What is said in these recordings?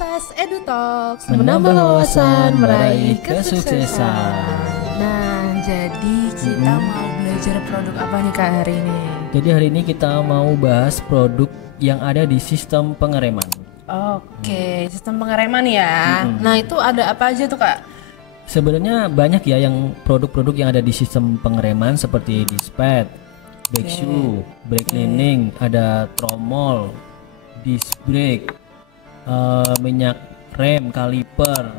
SAS EduTalks, menambah wawasan, meraih kesuksesan. Nah, jadi kita mau belajar produk apa nih Kak hari ini? Jadi hari ini kita mau bahas produk yang ada di sistem pengereman. Oke, sistem pengereman ya. Nah, itu ada apa aja tuh Kak? Sebenarnya banyak ya yang produk-produk yang ada di sistem pengereman seperti disc pad, brake shoe, brake cleaning, ada tromol, disc brake, minyak rem, kaliper,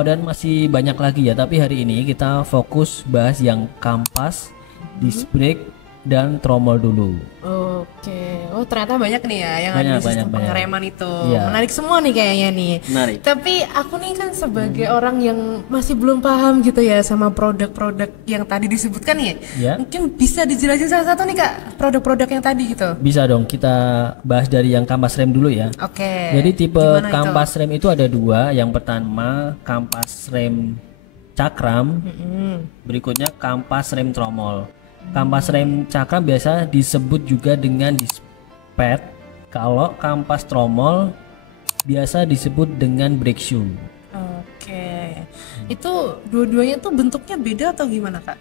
dan masih banyak lagi ya. Tapi hari ini kita fokus bahas yang kampas, disc brake, dan tromol dulu. Oke, oh ternyata banyak nih ya yang ada Banyak, di sistem banyak. pengereman itu. Iya. Menarik semua nih kayaknya nih. Menarik. Tapi aku nih kan sebagai orang yang masih belum paham gitu ya sama produk-produk yang tadi disebutkan ya. Ya. Mungkin bisa dijelasin salah satu nih Kak, produk-produk yang tadi gitu. Bisa dong, kita bahas dari yang kampas rem dulu ya. Oke. Jadi tipe Gimana kampas rem itu ada dua. Yang pertama kampas rem cakram, berikutnya kampas rem tromol. Kampas rem cakram biasa disebut juga dengan disc pad. Kalau kampas tromol biasa disebut dengan brake shoe. Oke. Itu dua-duanya tuh bentuknya beda atau gimana Kak?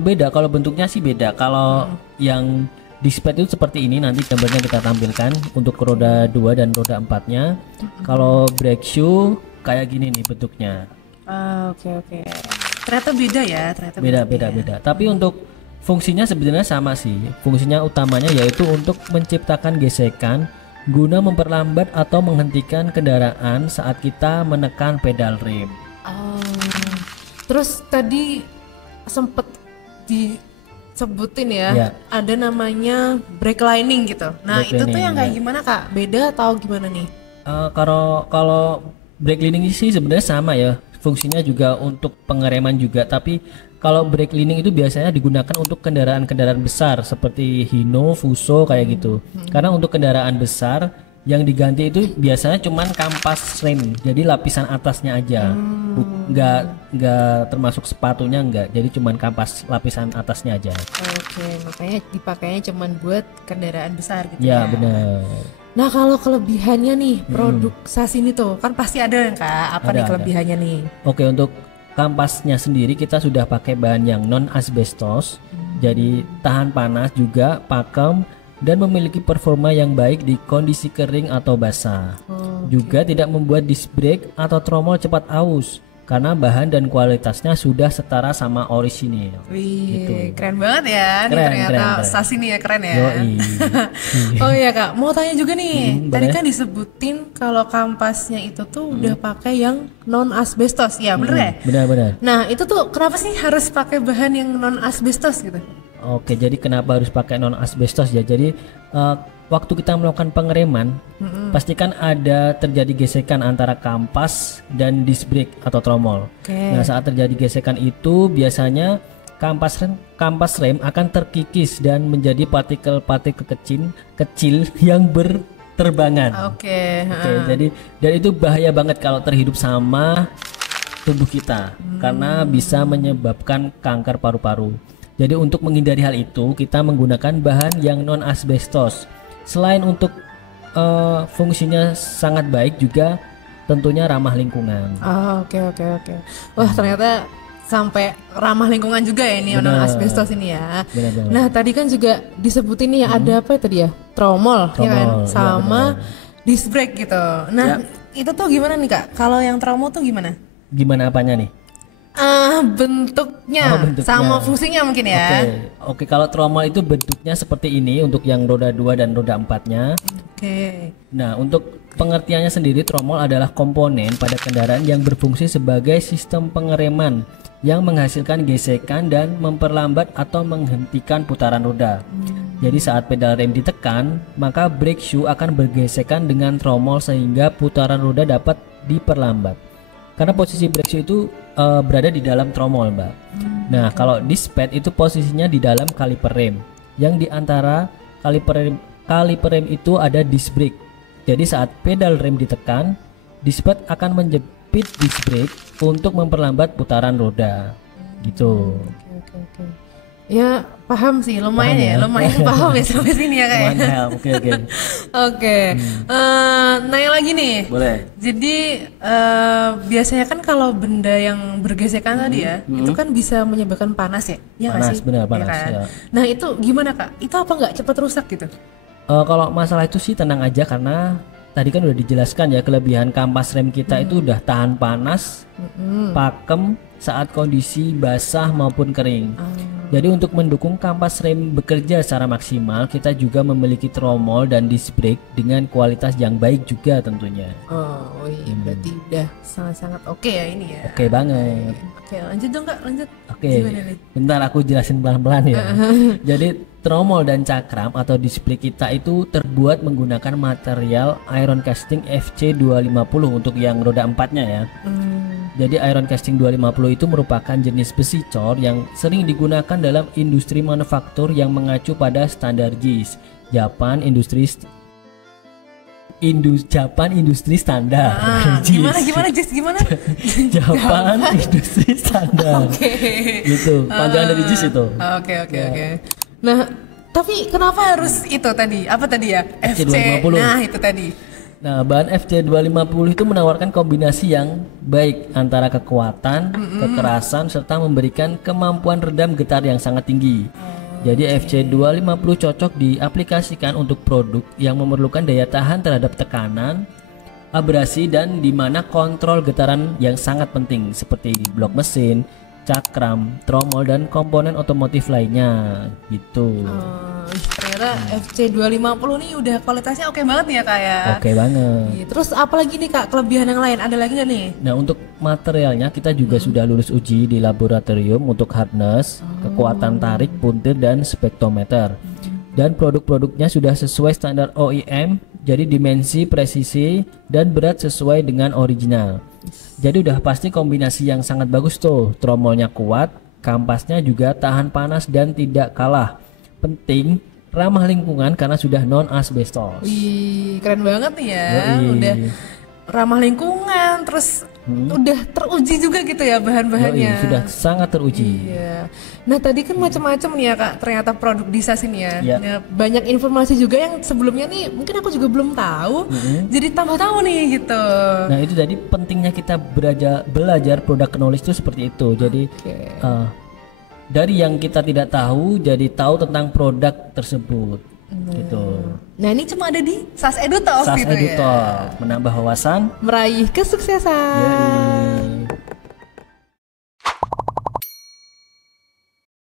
Beda, kalau bentuknya sih beda. Kalau yang disc pad itu seperti ini, nanti gambarnya kita tampilkan untuk roda 2 dan roda 4-nya. Kalau brake shoe kayak gini nih bentuknya. Oke. Ternyata beda ya, ternyata Beda. Tapi untuk fungsinya sebenarnya sama sih. Fungsinya utamanya yaitu untuk menciptakan gesekan guna memperlambat atau menghentikan kendaraan saat kita menekan pedal rem. Terus tadi sempet disebutin ya, Ya. ada namanya brake lining gitu. Nah, Brake itu tuh lining, yang kayak ya. gimana Kak? Beda atau gimana nih? Kalau brake cleaning sih sebenarnya sama ya. Fungsinya juga untuk pengereman juga, tapi kalau brake cleaning itu biasanya digunakan untuk kendaraan-kendaraan besar seperti Hino, Fuso kayak gitu. Karena untuk kendaraan besar yang diganti itu biasanya cuman kampas rem, jadi lapisan atasnya aja. Nggak termasuk sepatunya nggak, jadi cuman kampas lapisan atasnya aja. Oke, makanya dipakainya cuman buat kendaraan besar gitu Ya ya. benar. Nah, kalau kelebihannya nih produk SAS ini tuh kan pasti ada kan Kak? Apa nih Ada. kelebihannya nih? Oke, untuk kampasnya sendiri kita sudah pakai bahan yang non asbestos, jadi tahan panas juga, pakem, dan memiliki performa yang baik di kondisi kering atau basah. Juga tidak membuat disc brake atau tromol cepat aus karena bahan dan kualitasnya sudah setara sama orisinil. Wih, keren banget ya. Nih Keren, ternyata keren. SAS ini ya keren ya. Yoi. Oh iya Kak, mau tanya juga nih. Tadi boleh. kan disebutin kalau kampasnya itu tuh udah pakai yang non asbestos, ya bener ya? Benar-benar. Nah itu tuh kenapa sih harus pakai bahan yang non asbestos gitu? Oke, jadi kenapa harus pakai non asbestos ya? Jadi waktu kita melakukan pengereman, pastikan ada terjadi gesekan antara kampas dan disc brake atau tromol. Oke. Nah, saat terjadi gesekan itu biasanya kampas rem akan terkikis dan menjadi partikel-partikel kecil yang berterbangan. Oke. Oke, jadi dan itu bahaya banget kalau terhidup sama tubuh kita karena bisa menyebabkan kanker paru-paru. Jadi untuk menghindari hal itu kita menggunakan bahan yang non asbestos. Selain untuk fungsinya sangat baik juga tentunya ramah lingkungan. Oke. Wah ternyata sampai ramah lingkungan juga ya ini non asbestos ini ya. Benar-benar. Nah tadi kan juga disebutin nih ada apa tadi ya? Tromol, ya kan? Tromol, iya, Sama benar. disc brake gitu. Nah itu tuh gimana nih Kak? Kalau yang tromol tuh gimana? Gimana apanya nih? Bentuknya, Bentuknya. sama fungsinya mungkin ya. Oke, kalau tromol itu bentuknya seperti ini untuk yang roda 2 dan roda 4-nya. Oke. Nah, untuk pengertiannya sendiri, tromol adalah komponen pada kendaraan yang berfungsi sebagai sistem pengereman yang menghasilkan gesekan dan memperlambat atau menghentikan putaran roda. Jadi saat pedal rem ditekan, maka brake shoe akan bergesekan dengan tromol sehingga putaran roda dapat diperlambat. Karena posisi brake shoe itu berada di dalam tromol, Mbak. Nah, kalau disc pad itu posisinya di dalam kaliper rem. Yang di antara kaliper rem itu ada disc brake. Jadi saat pedal rem ditekan, disc pad akan menjepit disc brake untuk memperlambat putaran roda. Gitu. Oke. Ya paham sih, lumayan Paham ya? lumayan paham ya sampai sini ya kayak. Mantap, oke oke. Oke, nanya lagi nih. Boleh. Jadi biasanya kan kalau benda yang bergesekan tadi ya, itu kan bisa menyebabkan panas ya, ya nggak Panas, sih? benar Iya panas. kan? Ya. Nah itu gimana kak? Itu apa nggak cepat rusak gitu? Kalau masalah itu sih tenang aja karena tadi kan udah dijelaskan ya kelebihan kampas rem kita itu udah tahan panas, pakem saat kondisi basah maupun kering. Jadi untuk mendukung kampas rem bekerja secara maksimal, kita juga memiliki tromol dan disc brake dengan kualitas yang baik juga tentunya. Oh iya, berarti udah sangat-sangat oke ya ini ya. Oke banget. Oke, lanjut dong kak, lanjut. Oke, Gimana nih? bentar aku jelasin pelan-pelan ya. Jadi tromol dan cakram atau disc brake kita itu terbuat menggunakan material iron casting FC250 untuk yang roda 4-nya ya. Jadi iron casting 250 itu merupakan jenis besi cor yang sering digunakan dalam industri manufaktur yang mengacu pada standar JIS, Japan Industri Standar. Gimana Jess gimana? Japan Industri Standar. Oke. Gitu, panjangan dari JIS itu. Oke. Nah, tapi kenapa harus itu tadi? Apa tadi ya? FC250. Nah, itu tadi. Nah, bahan FC250 itu menawarkan kombinasi yang baik antara kekuatan, kekerasan, serta memberikan kemampuan redam getar yang sangat tinggi. Jadi FC250 cocok diaplikasikan untuk produk yang memerlukan daya tahan terhadap tekanan, abrasi, dan di mana kontrol getaran yang sangat penting seperti blok mesin, cakram, tromol, dan komponen otomotif lainnya gitu. Ternyata FC250 nih udah kualitasnya oke banget nih ya kak ya. Oke banget. Iya, terus apalagi nih kak kelebihan yang lain? Ada lagi nggak nih? Nah, untuk materialnya kita juga sudah lulus uji di laboratorium untuk hardness, kekuatan tarik, puntir, dan spektrometer. Dan produk-produknya sudah sesuai standar OEM, jadi dimensi, presisi, dan berat sesuai dengan original. Jadi udah pasti kombinasi yang sangat bagus tuh. Tromolnya kuat, kampasnya juga tahan panas dan tidak kalah. Penting, ramah lingkungan karena sudah non asbestos. Wih, keren banget nih ya. Yoi. Udah ramah lingkungan, terus udah teruji juga gitu ya bahan-bahannya. Yoi, sudah sangat teruji. Iya. Nah tadi kan macam-macam nih ya kak, ternyata produk Disas ini ya. Iya. Nah, banyak informasi juga yang sebelumnya nih mungkin aku juga belum tahu. Jadi tambah tahu nih gitu. Nah, itu tadi pentingnya kita belajar produk knowledge itu seperti itu. Jadi dari yang kita tidak tahu jadi tahu tentang produk tersebut. Gitu. Nah ini cuma ada di SAS Edu Talks SAS gitu Edu ya. Talk, menambah wawasan, Meraih kesuksesan. Yoi.